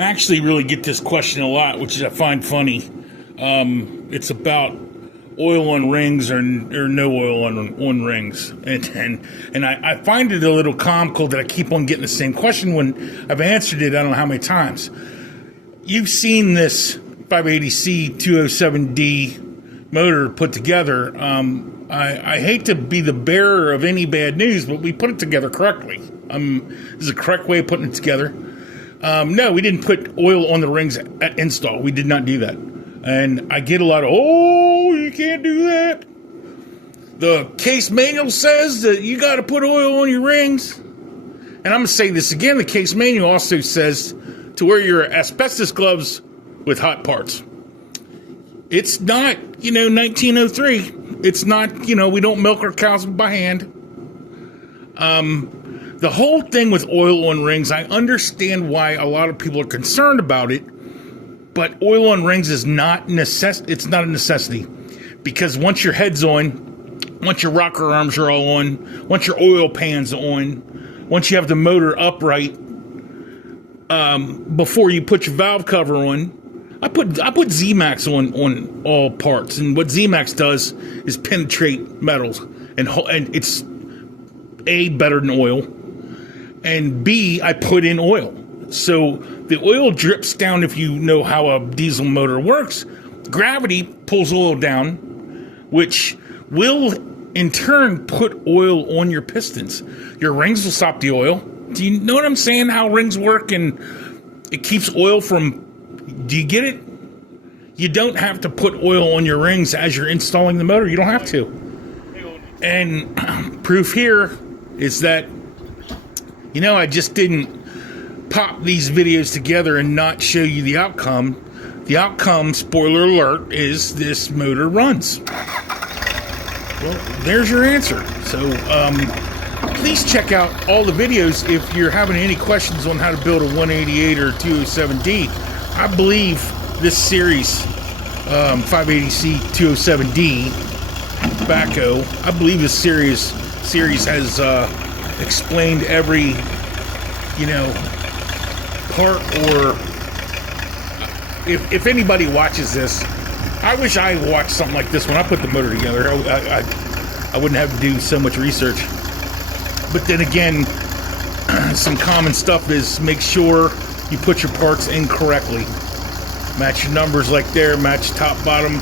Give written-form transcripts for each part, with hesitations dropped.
I actually really get this question a lot, which I find funny. It's about oil on rings or no oil on rings. And I find it a little comical that I keep on getting the same question when I've answered it I don't know how many times. You've seen this 580C 207D motor put together. I hate to be the bearer of any bad news, but we put it together correctly. This is a correct way of putting it together. No, we didn't put oil on the rings at install. We did not do that. And I get a lot of, oh, you can't do that. The case manual says that you got to put oil on your rings. And I'm going to say this again. The case manual also says to wear your asbestos gloves with hot parts. It's not, 1903. It's not, we don't milk our cows by hand. The whole thing with oil on rings, I understand why a lot of people are concerned about it, but oil on rings is not it's not a necessity, because once your head's on, once your rocker arms are all on, once your oil pan's on, once you have the motor upright, before you put your valve cover on, I put Z-Max on all parts, and what Z-Max does is penetrate metals, and it's A, better than oil, and B, I put in oil. So the oil drips down. If you know how a diesel motor works, gravity pulls oil down, which will in turn put oil on your pistons. Your rings will stop the oil. Do you know what I'm saying? How rings work, and it keeps oil from... Do you get it? You don't have to put oil on your rings as you're installing the motor. You don't have to. And proof here is that, I just didn't pop these videos together and not show you the outcome. The outcome, spoiler alert, is this motor runs. Well, there's your answer. So, please check out all the videos if you're having any questions on how to build a 188 or 207D. I believe this series, 580C 207D Backhoe, I believe this series has explained every, part, or if anybody watches this, I wish I watched something like this when I put the motor together. I wouldn't have to do so much research. But then again, some common stuff is make sure you put your parts in correctly. Match your numbers like there, match top, bottom.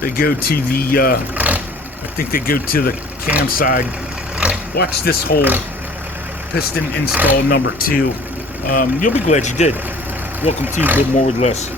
They go to the, I think they go to the cam side. Watch this whole piston install number 2. You'll be glad you did. Welcome to Build More with Less.